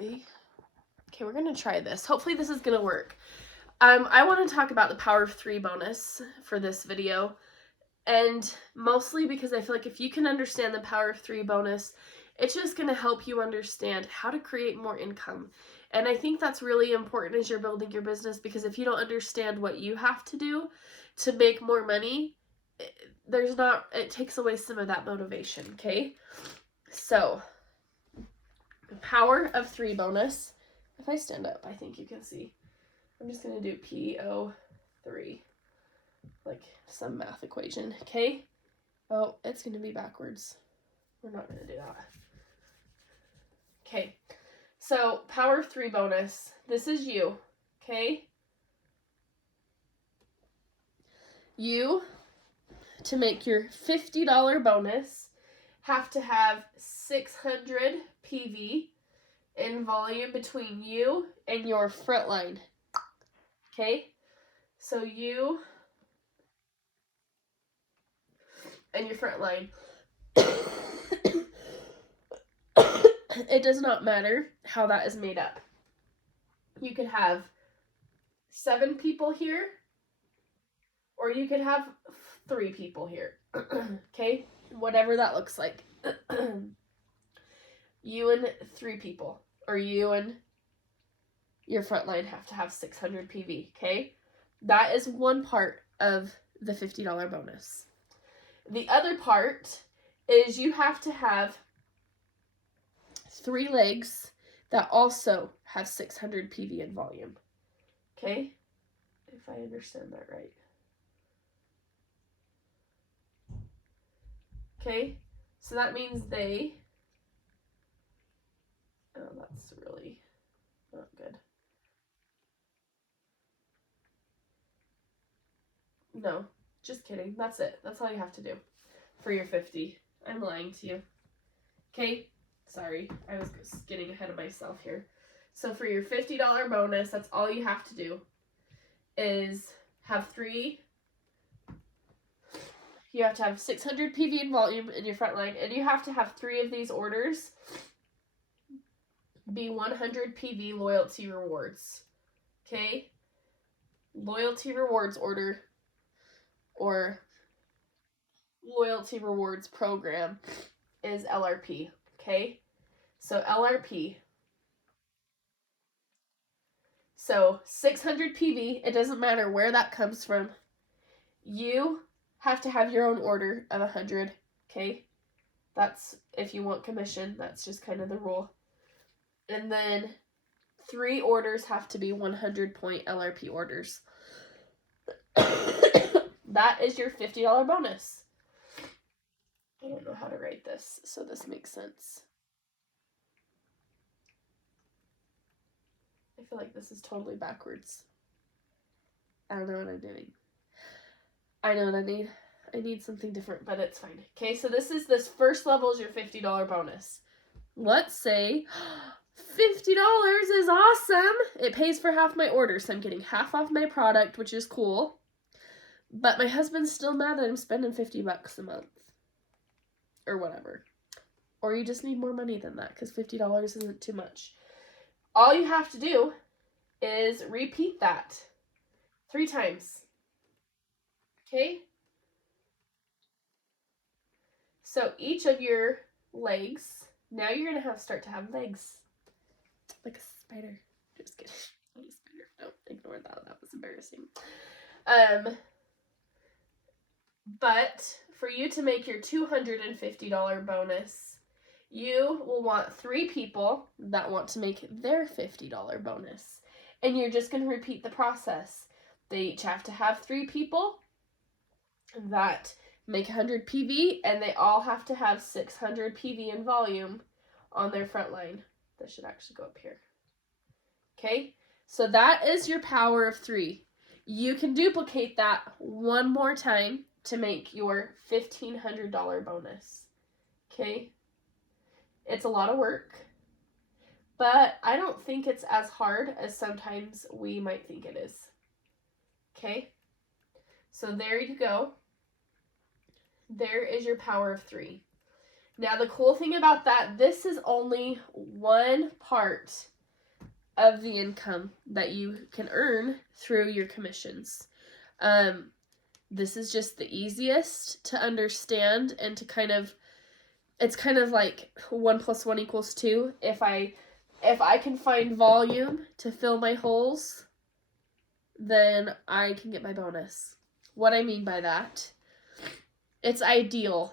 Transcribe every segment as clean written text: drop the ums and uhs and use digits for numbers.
hopefully. Okay, we're going to try this. Hopefully this is going to work. I want to talk about the power of 3 bonus for this video. And mostly because I feel like if you can understand the power of 3 bonus, it's just going to help you understand how to create more income. And I think that's really important as you're building your business, because if you don't understand what you have to do to make more money, it takes away some of that motivation, okay? So, the power of 3 bonus. If I stand up, I think you can see. I'm just going to do PO3. Like some math equation, okay? Oh, it's going to be backwards. We're not going to do that. Okay, so power of 3 bonus. This is you, okay? You, to make your $50 bonus, have to have 600 PV in volume between you and your front line, okay? So you and your front line. It does not matter how that is made up. You could have 7 people here, or you could have 3 people here. Okay? Whatever that looks like. You and 3 people, or you and your front line have to have 600 PV, okay? That is one part of the $50 bonus. The other part is you have to have 3 legs that also have 600 PV in volume. Okay? If I understand that right. Okay? So that means oh, that's really not good. No, just kidding. That's it. That's all you have to do for your 50. I'm lying to you. Okay? Sorry, I was getting ahead of myself here. So for your $50 bonus, that's all you have to do is have 3. You have to have 600 PV in volume in your front line, and you have to have 3 of these orders be 100 PV loyalty rewards. Okay? Loyalty rewards order, or loyalty rewards program, is LRP. Okay? So LRP. So 600 PV, it doesn't matter where that comes from. You have to have your own order of 100, okay? That's if you want commission, that's just kind of the rule. And then 3 orders have to be 100-point LRP orders. That is your $50 bonus. I don't know how to write this, so this makes sense. I feel like this is totally backwards. I don't know what I'm doing. I know what I need. I need something different, but it's fine. Okay, so this first level is your $50 bonus. Let's say $50 is awesome. It pays for half my order, so I'm getting half off my product, which is cool. But my husband's still mad that I'm spending $50 a month. Or whatever. Or you just need more money than that, because $50 isn't too much. All you have to do is repeat that 3 times. Okay? So each of your legs, now you're going to start to have legs. Like a spider. Just kidding. Not a spider. No, ignore that. That was embarrassing. But for you to make your $250 bonus, you will want 3 people that want to make their $50 bonus. And you're just going to repeat the process. They each have to have 3 people that make 100 PV, and they all have to have 600 PV in volume on their front line. This should actually go up here. Okay? So that is your power of 3. You can duplicate that one more time to make your $1,500 bonus. Okay? It's a lot of work, but I don't think it's as hard as sometimes we might think it is. Okay? So there you go. There is your power of 3. Now, the cool thing about that, this is only one part of the income that you can earn through your commissions. This is just the easiest to understand and to kind of, it's kind of like 1 + 1 = 2. If I can find volume to fill my holes, then I can get my bonus. What I mean by that, it's ideal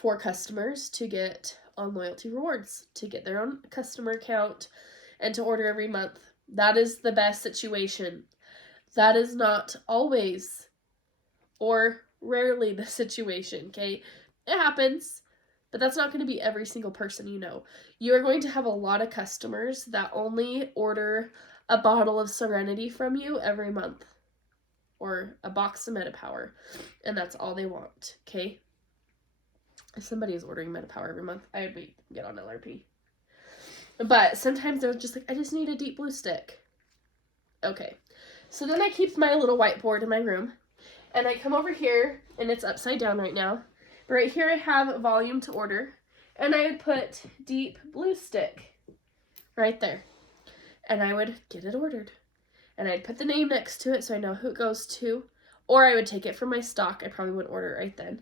for customers to get on loyalty rewards, to get their own customer account, and to order every month. That is the best situation. That is not always or rarely the situation, okay? It happens, but that's not going to be every single person you know. You are going to have a lot of customers that only order a bottle of Serenity from you every month, or a box of MetaPower, and that's all they want, okay? If somebody is ordering MetaPower every month, I would get on LRP. But sometimes they're just like, I just need a deep blue stick. Okay. So then I keep my little whiteboard in my room, and I come over here, and it's upside down right now. But right here I have volume to order, and I would put deep blue stick right there. And I would get it ordered. And I'd put the name next to it so I know who it goes to. Or I would take it from my stock. I probably wouldn't order it right then.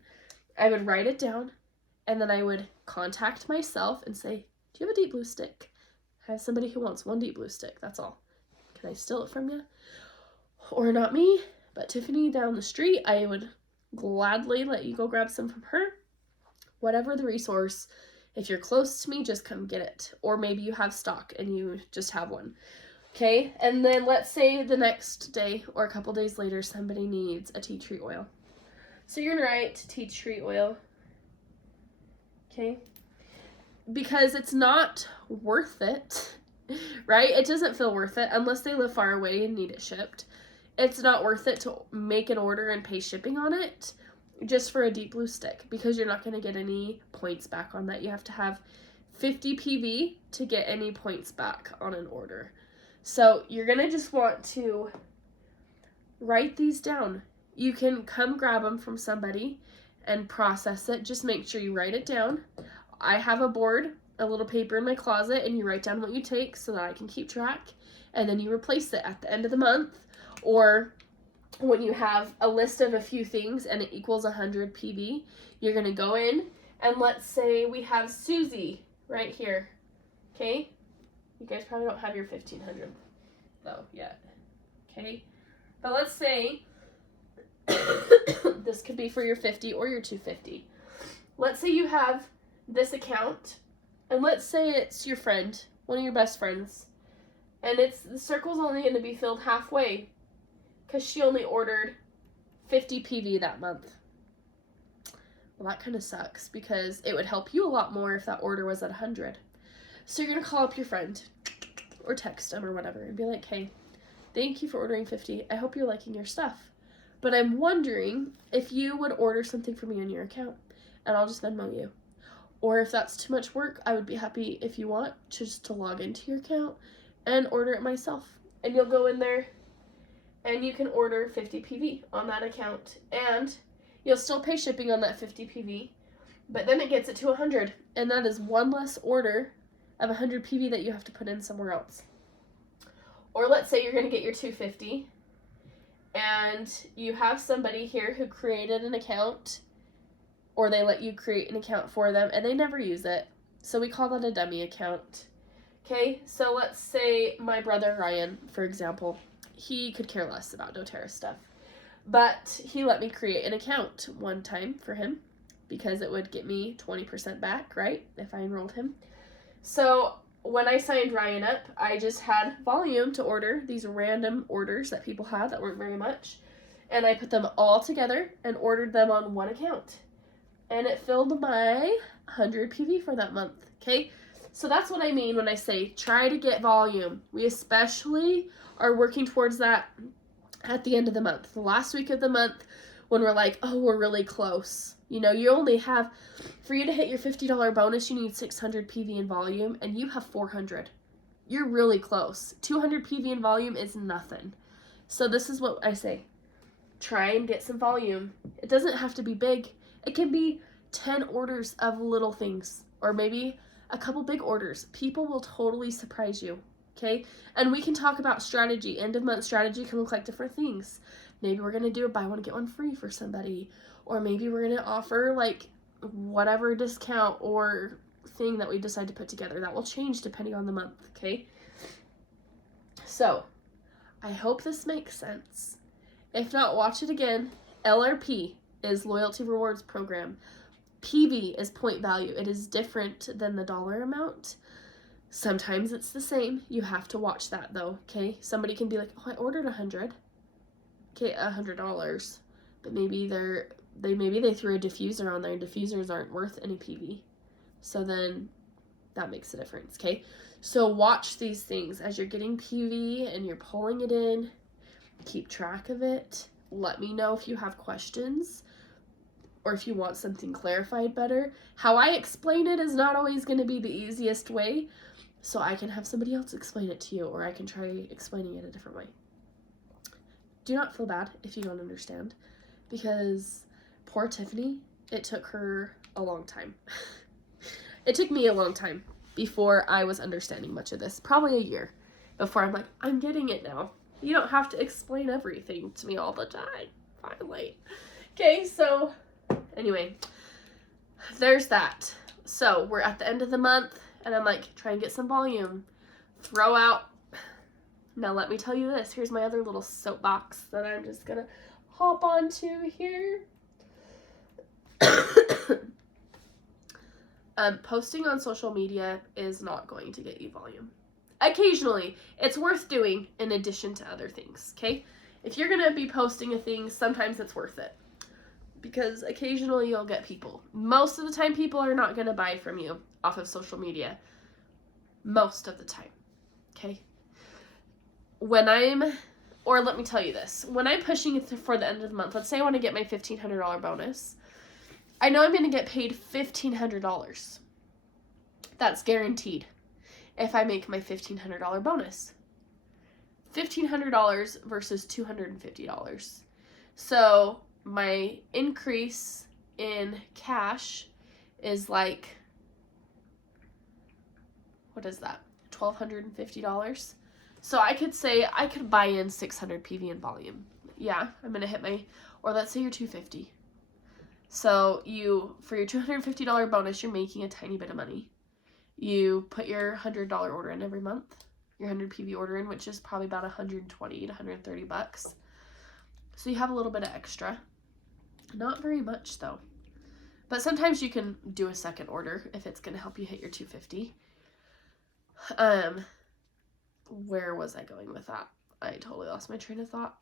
I would write it down, and then I would contact myself and say, do you have a deep blue stick? I have somebody who wants 1 deep blue stick, that's all. Can I steal it from you? Or not me, but Tiffany down the street, I would gladly let you go grab some from her. Whatever the resource, if you're close to me, just come get it. Or maybe you have stock and you just have one. Okay, and then let's say the next day or a couple days later, somebody needs a tea tree oil. So you're gonna write tea tree oil, okay? Because it's not worth it, right? It doesn't feel worth it unless they live far away and need it shipped. It's not worth it to make an order and pay shipping on it just for a deep blue stick, because you're not going to get any points back on that. You have to have 50 PV to get any points back on an order. So you're going to just want to write these down. You can come grab them from somebody and process it. Just make sure you write it down. I have a board, a little paper in my closet, and you write down what you take so that I can keep track. And then you replace it at the end of the month, or when you have a list of a few things and it equals 100 PV, you're going to go in, and let's say we have Susie right here, okay? You guys probably don't have your 1500 though yet, okay? But let's say this could be for your 50 or your 250. Let's say you have this account, and let's say it's your friend, one of your best friends, and the circle's only going to be filled halfway because she only ordered 50 PV that month. Well, that kind of sucks, because it would help you a lot more if that order was at 100. So you're going to call up your friend or text them or whatever and be like, hey, thank you for ordering 50. I hope you're liking your stuff, but I'm wondering if you would order something for me on your account, and I'll just Venmo you. Or if that's too much work, I would be happy if you want just to log into your account and order it myself. And you'll go in there and you can order 50 PV on that account. And you'll still pay shipping on that 50 PV, but then it gets it to 100. And that is one less order of 100 PV that you have to put in somewhere else. Or let's say you're going to get your 250 and you have somebody here who created an account, or they let you create an account for them and they never use it. So we call that a dummy account. Okay, so let's say my brother Ryan, for example, he could care less about doTERRA stuff, but he let me create an account one time for him because it would get me 20% back, right, if I enrolled him. So when I signed Ryan up, I just had volume to order these random orders that people had that weren't very much, and I put them all together and ordered them on one account. And it filled my 100 PV for that month, okay? So that's what I mean when I say try to get volume. We especially are working towards that at the end of the month. The last week of the month, when we're like, oh, we're really close. You know, you only have, for you to hit your $50 bonus, you need 600 PV in volume, and you have 400. You're really close. 200 PV in volume is nothing. So this is what I say. Try and get some volume. It doesn't have to be big. It can be 10 orders of little things, or maybe a couple big orders. People will totally surprise you, okay? And we can talk about strategy. End of month strategy can look like different things. Maybe we're going to do a buy one, get one free for somebody, or maybe we're going to offer like whatever discount or thing that we decide to put together. That will change depending on the month, okay? So, I hope this makes sense. If not, watch it again. LRP is Loyalty Rewards Program. PV is point value. It is different than the dollar amount. Sometimes it's the same. You have to watch that though, okay? Somebody can be like, oh, I ordered 100. Okay, $100. But maybe they threw a diffuser on there, and diffusers aren't worth any PV. So then that makes a difference, okay? So watch these things as you're getting PV and you're pulling it in. Keep track of it. Let me know if you have questions or if you want something clarified better. How I explain it is not always going to be the easiest way, so I can have somebody else explain it to you, or I can try explaining it a different way. Do not feel bad if you don't understand, because poor Tiffany, it took her a long time. It took me a long time before I was understanding much of this, probably a year, before I'm like, I'm getting it now. You don't have to explain everything to me all the time, finally. Okay, so anyway, there's that. So we're at the end of the month, and I'm like, try and get some volume. Throw out. Now let me tell you this. Here's my other little soapbox that I'm just going to hop onto here. Posting on social media is not going to get you volume. Occasionally, it's worth doing in addition to other things, okay? If you're going to be posting a thing, sometimes it's worth it, because occasionally you'll get people. Most of the time, people are not going to buy from you off of social media. Most of the time, okay? Or let me tell you this, when I'm pushing for the end of the month, let's say I want to get my $1,500 bonus, I know I'm going to get paid $1,500. That's guaranteed if I make my $1,500 bonus. $1,500 versus $250. So my increase in cash is like, what is that? $1,250. So I could say I could buy in 600 PV in volume. Yeah, I'm going to hit or let's say you're $250. So for your $250 bonus, you're making a tiny bit of money. You put your $100 order in every month, your 100 PV order in, which is probably about $120 to $130. So you have a little bit of extra. Not very much though. But sometimes you can do a second order if it's going to help you hit your $250. Where was I going with that? I totally lost my train of thought.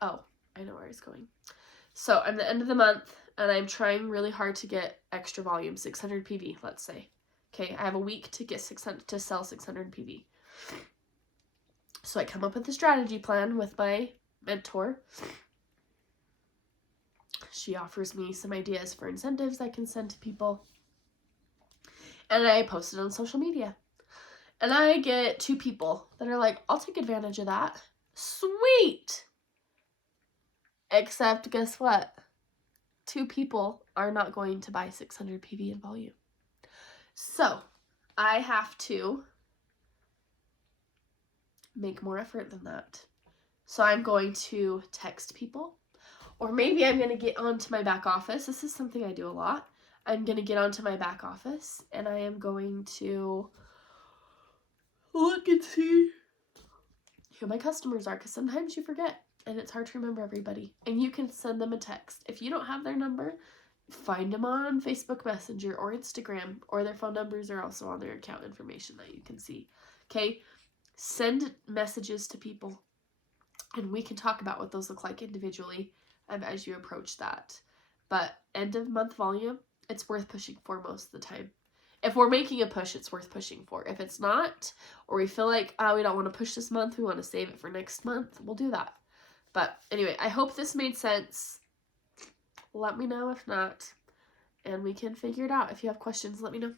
Oh, I know where I was going. So I'm the end of the month, and I'm trying really hard to get extra volume, 600 PV, let's say. Okay, I have a week to get to sell 600 PV. So I come up with a strategy plan with my mentor. She offers me some ideas for incentives I can send to people. And I post it on social media. And I get 2 people that are like, I'll take advantage of that. Sweet! Except, guess what? 2 people are not going to buy 600 PV in volume. So, I have to make more effort than that. So I'm going to text people, or maybe I'm going to get onto my back office. This is something I do a lot. I'm going to get onto my back office, and I am going to look and see who my customers are, because sometimes you forget, and it's hard to remember everybody. And you can send them a text. If you don't have their number, find them on Facebook Messenger or Instagram, or their phone numbers are also on their account information that you can see. Okay? Send messages to people, and we can talk about what those look like individually as you approach that. But end of month volume, it's worth pushing for most of the time. If we're making a push, it's worth pushing for. If it's not, or we feel like, we don't want to push this month, we want to save it for next month, we'll do that. But anyway, I hope this made sense. Let me know if not, and we can figure it out. If you have questions, let me know.